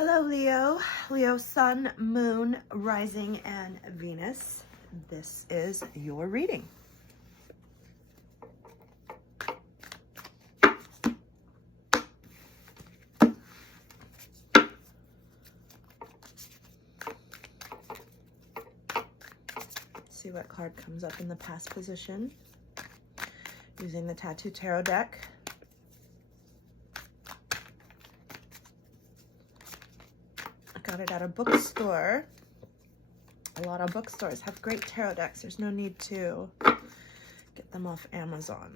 Hello, Leo. Leo, Sun, Moon, Rising, and Venus. This is your reading. See what card comes up in the past position using the Tattoo Tarot deck. I got it at a bookstore. A lot of bookstores have great tarot decks. There's no need to get them off Amazon.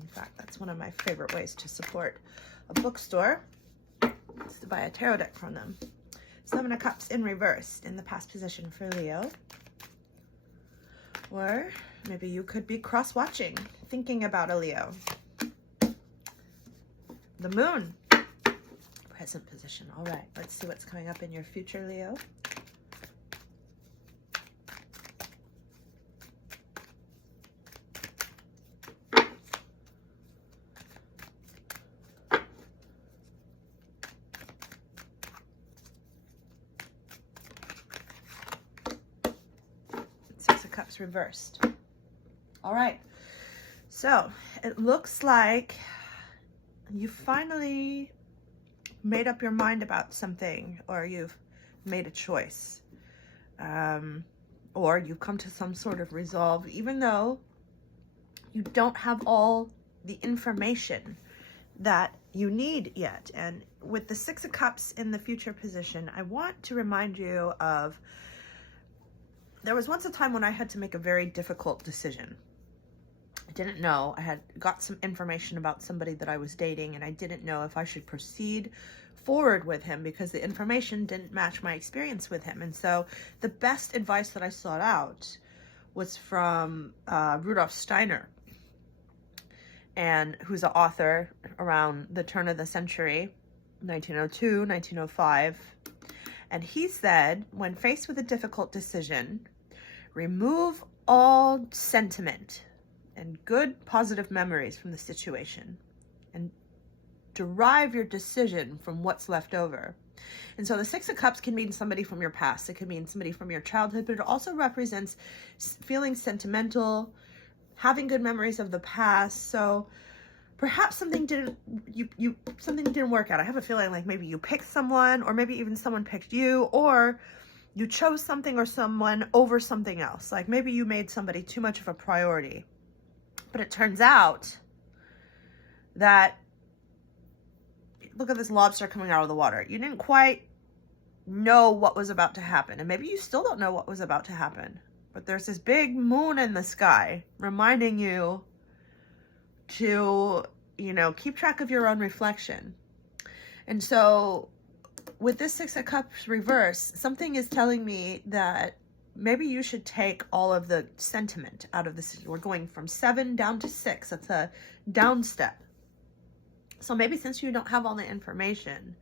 In fact, that's one of my favorite ways to support a bookstore, is to buy a tarot deck from them. Seven of Cups in reverse in the past position for Leo. Or maybe you could be cross-watching, thinking about a Leo. The Moon, present position. All right, let's see what's coming up in your future, Leo. Six of Cups reversed. All right, so it looks like you finally made up your mind about something, or you've made a choice, or you've come to some sort of resolve, even though you don't have all the information that you need yet. And with the Six of Cups in the future position, I want to remind you of, there was once a time when I had to make a very difficult decision. I didn't know. I had got some information about somebody that I was dating, and I didn't know if I should proceed forward with him because the information didn't match my experience with him. And so the best advice that I sought out was from Rudolf Steiner, and who's an author around the turn of the century, 1902, 1905. And he said, when faced with a difficult decision, remove all sentiment and good positive memories from the situation and derive your decision from what's left over. And so the Six of Cups can mean somebody from your past. It can mean somebody from your childhood, but it also represents feeling sentimental, having good memories of the past. So perhaps something didn't work out. I have a feeling like maybe you picked someone, or maybe even someone picked you, or you chose something or someone over something else. Like maybe you made somebody too much of a priority. But it turns out that, look at this lobster coming out of the water. You didn't quite know what was about to happen. And maybe you still don't know what was about to happen. But there's this big moon in the sky reminding you to, keep track of your own reflection. And so with this Six of Cups reverse, something is telling me that maybe you should take all of the sentiment out of this. We're going from 7 down to 6. That's a down step. So maybe since you don't have all the information,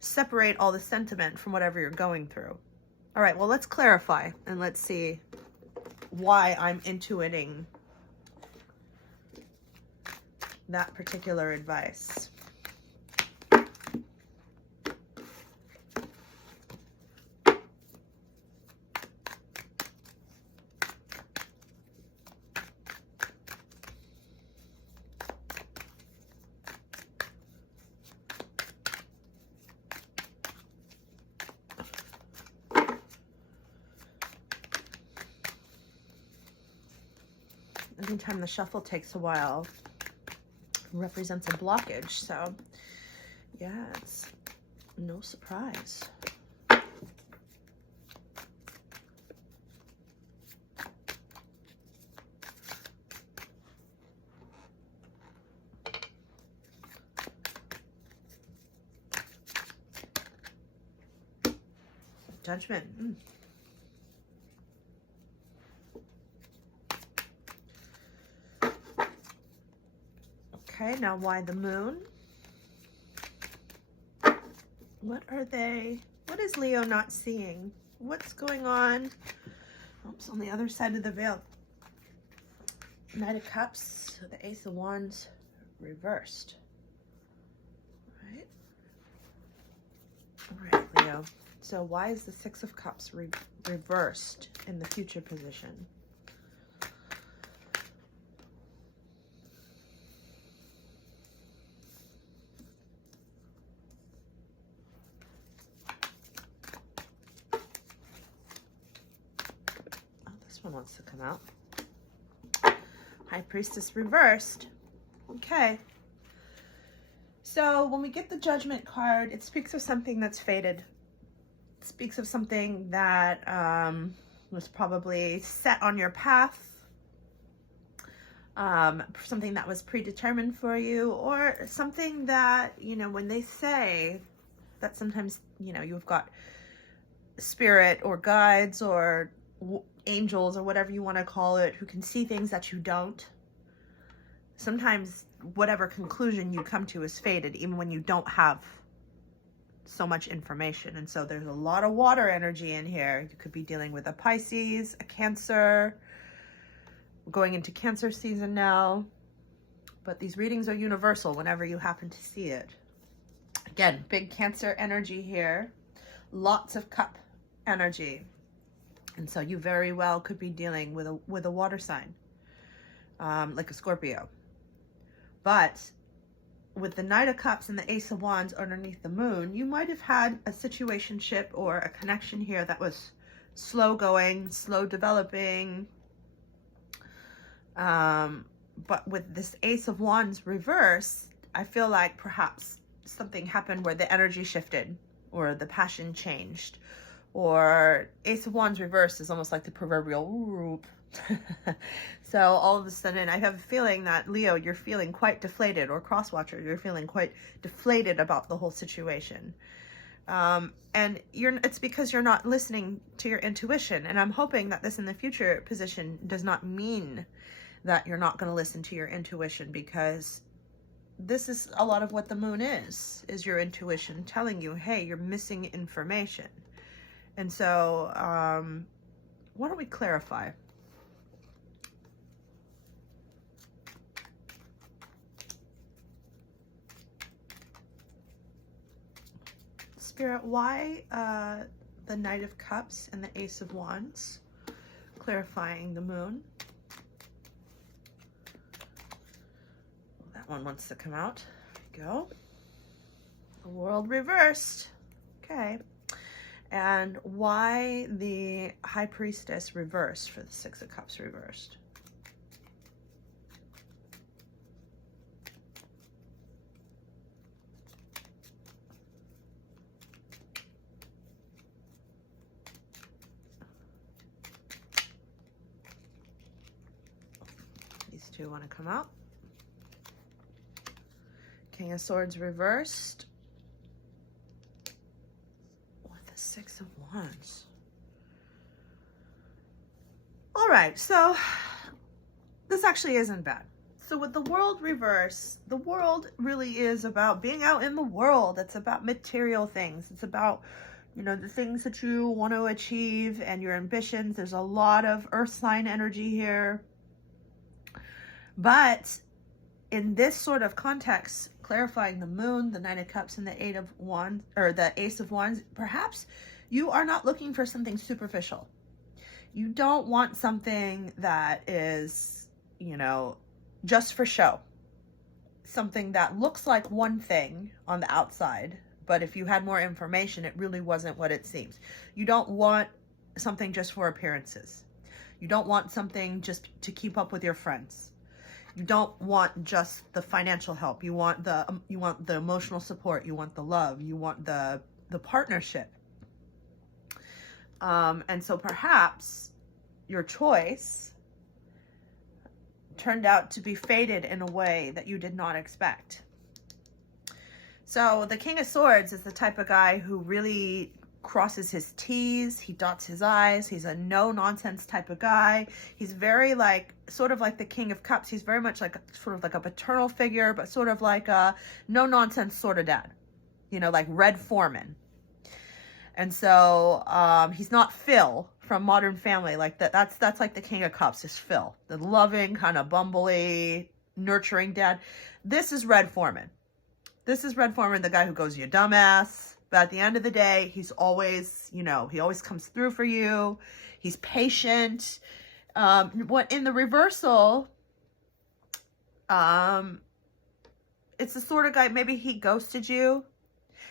separate all the sentiment from whatever you're going through. All right, well, let's clarify and let's see why I'm intuiting that particular advice. Anytime the shuffle takes a while, represents a blockage. So yeah, it's no surprise. Judgment. Okay, now why the moon? What is Leo not seeing? What's going on? Oops, on the other side of the veil. Knight of Cups, the Ace of Wands reversed. Right? All right, Leo. So why is the Six of Cups reversed in the future position? Oh, this one wants to come out. High Priestess reversed. Okay. So when we get the Judgment card, it speaks of something that's faded. It speaks of something that was probably set on your path, something that was predetermined for you, or something that, you know, when they say that sometimes, you know, you've got spirit or guides or angels or whatever you want to call it who can see things that you don't. Sometimes whatever conclusion you come to is faded, even when you don't have so much information. And so there's a lot of water energy in here. You could be dealing with a Pisces, a Cancer, going into Cancer season now. But these readings are universal whenever you happen to see it. Again, big Cancer energy here. Lots of cup energy. And so you very well could be dealing with a water sign, like a Scorpio. But with the Knight of Cups and the Ace of Wands underneath the moon, you might have had a situationship or a connection here that was slow going, slow developing. But with this Ace of Wands reverse, I feel like perhaps something happened where the energy shifted or the passion changed. Or Ace of Wands reverse is almost like the proverbial whoop. So all of a sudden, I have a feeling that, Leo, you're feeling quite deflated, or Crosswatcher, you're feeling quite deflated about the whole situation. And it's because you're not listening to your intuition. And I'm hoping that this in the future position does not mean that you're not going to listen to your intuition, because this is a lot of what the moon is your intuition telling you, hey, you're missing information. And so, why don't we clarify? Spirit, why the Knight of Cups and the Ace of Wands? Clarifying the moon. That one wants to come out. There we go. The World reversed. Okay. And why the High Priestess reversed for the Six of Cups reversed? These two want to come out. King of Swords reversed. Six of Wands. All right, so this actually isn't bad. So with the World reverse, the world really is about being out in the world. It's about material things. It's about, you know, the things that you want to achieve and your ambitions. There's a lot of earth sign energy here. But in this sort of context, clarifying the moon, the Nine of Cups, and the Eight of Wands, or the Ace of Wands, perhaps you are not looking for something superficial. You don't want something that is, you know, just for show. Something that looks like one thing on the outside, but if you had more information, it really wasn't what it seems. You don't want something just for appearances. You don't want something just to keep up with your friends. You don't want just the financial help. You want the emotional support. You want the love. You want the partnership. And so perhaps your choice turned out to be fated in a way that you did not expect. So the King of Swords is the type of guy who really crosses his T's, he dots his I's. He's a no-nonsense type of guy. He's very sort of like the King of Cups. He's very much like sort of like a paternal figure, but sort of like a no-nonsense sort of dad. You know, like Red Foreman. And so he's not Phil from Modern Family. Like that's like the King of Cups is Phil, the loving, kind of bumbly, nurturing dad. This is Red Foreman. This is Red Foreman, the guy who goes, you dumbass. But at the end of the day, he's always, you know, he always comes through for you. He's patient. What in the reversal, it's the sort of guy, maybe he ghosted you.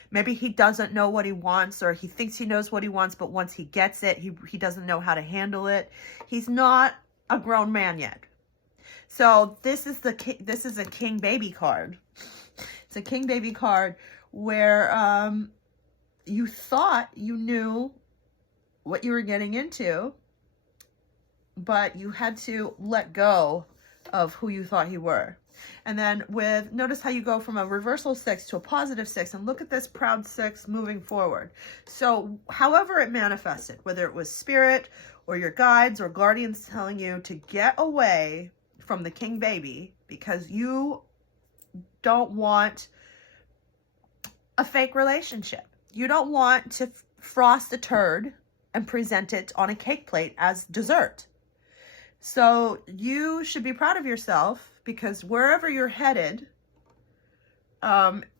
Maybe he doesn't know what he wants, or he thinks he knows what he wants, but once he gets it, he doesn't know how to handle it. He's not a grown man yet. So this is a king baby card. It's a king baby card where you thought you knew what you were getting into, but you had to let go of who you thought you were. And then notice how you go from a reversal 6 to a positive 6, and look at this proud 6 moving forward. So however it manifested, whether it was spirit or your guides or guardians telling you to get away from the king baby because you don't want a fake relationship. You don't want to frost a turd and present it on a cake plate as dessert. So you should be proud of yourself, because wherever you're headed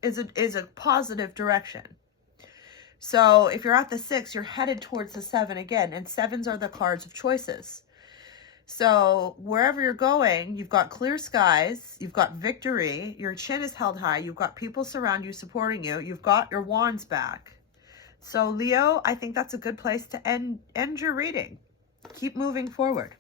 is a positive direction. So if you're at the 6, you're headed towards the 7 again, and 7s are the cards of choices. So wherever you're going, you've got clear skies, you've got victory, your chin is held high, you've got people surround you supporting you, you've got your wands back. So Leo, I think that's a good place to end your reading. Keep moving forward.